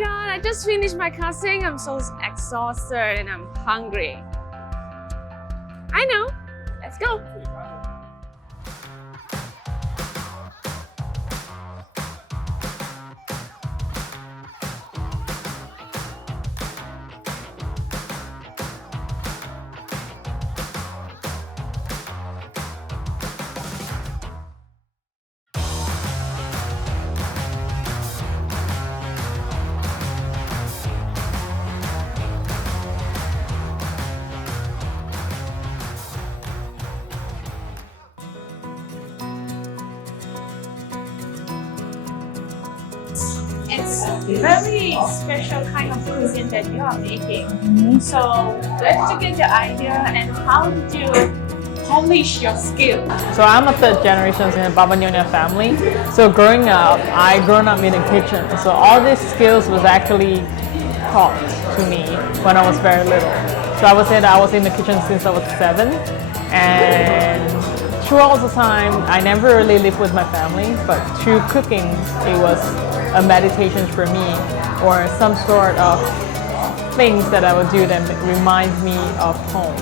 god, I just finished my casting. I'm so exhausted and I'm hungry. I know. Let's go. It's a very special kind of cuisine that you are making. So where did you get your idea and how did you polish your skill? So I'm a third generation in a Baba Nyonya family. So growing up, I grown up in the kitchen. So all these skills was actually taught to me when I was very little. So I would say that I was in the kitchen since I was 7, and throughout the time, I never really lived with my family, but through cooking, it was a meditation for me, or some sort of things that I would do that reminds me of home.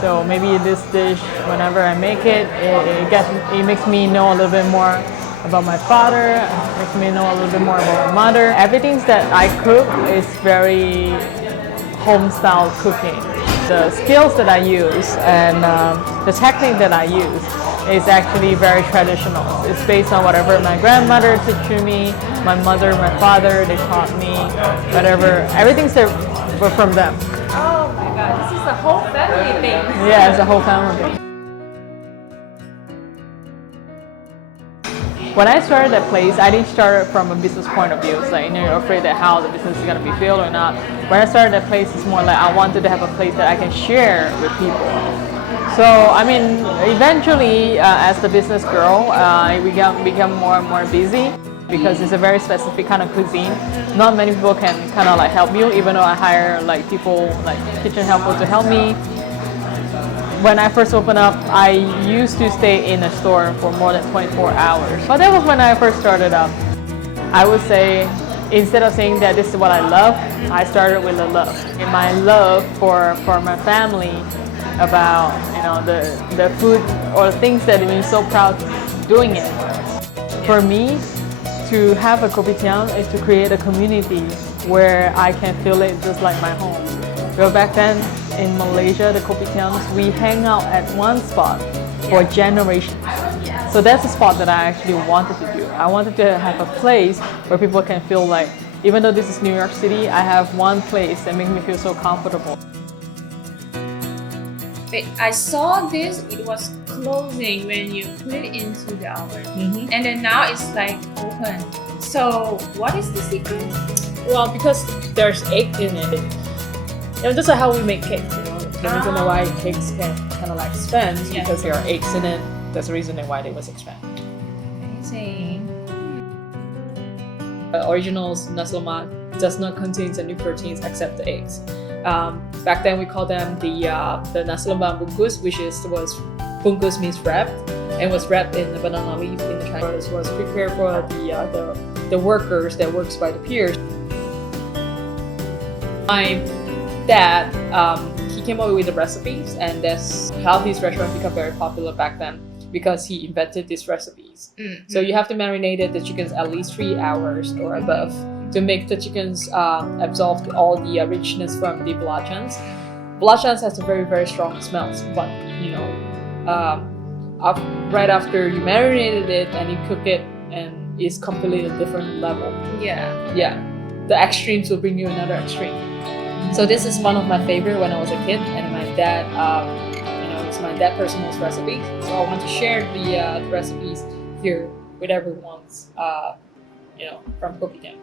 So maybe this dish, whenever I make it, it makes me know a little bit more about my father, it makes me know a little bit more about my mother. Everything that I cook is very home-style cooking. The skills that I use and the technique that I use is actually very traditional. It's based on whatever my grandmother taught me, my mother, my father, they taught me, whatever. Everything's from them. Oh my god, this is a whole family thing. Yeah, it's a whole family thing. When I started that place, I didn't start from a business point of view. It's like, you're afraid that how the business is going to be filled or not. When I started that place, it's more like I wanted to have a place that I can share with people. So, I mean, eventually, as the business grew, I become more and more busy because it's a very specific kind of cuisine. Not many people can kind of like help you, even though I hire like people, like kitchen helpers to help me. When I first opened up, I used to stay in a store for more than 24 hours. But that was when I first started up. I would say, instead of saying that this is what I love, I started with the love. And my love for my family, about the food or things that made me so proud doing it. For me, to have a Kopitiam is to create a community where I can feel it just like my home. Well, back then in Malaysia, the Kopitiams, we hang out at one spot for generations. So that's a spot that I actually wanted to do. I wanted to have a place where people can feel like, even though this is New York City, I have one place that makes me feel so comfortable. I saw this, it was closing when you put it into the oven. And then now it's like open. So what is the secret? Well, because there's egg in it. That's how we make cake. The reason why cakes can kind of like expand is because there are eggs in it. That's the reason why they was expand. Amazing. The original Nasi Lemak does not contain any proteins except the eggs. Back then we called them the Nasi Lemak bungkus, which was bungkus means wrapped, and was wrapped in the banana leaf in the China. This was prepared for the workers that works by the piers. My dad, he came up with the recipes, and that's how his restaurant became very popular back then, because he invented these recipes. So you have to marinate the chickens at least 3 hours or above to make the chickens absorb all the richness from the balachans. Balachans has a very, very strong smell, but right after you marinated it and you cook it, and it's completely a different level. Yeah. The extremes will bring you another extreme. So this is one of my favorite when I was a kid, and my dad, it's my dad's personal recipes. So I want to share the recipes here with everyone, from Kopitiam.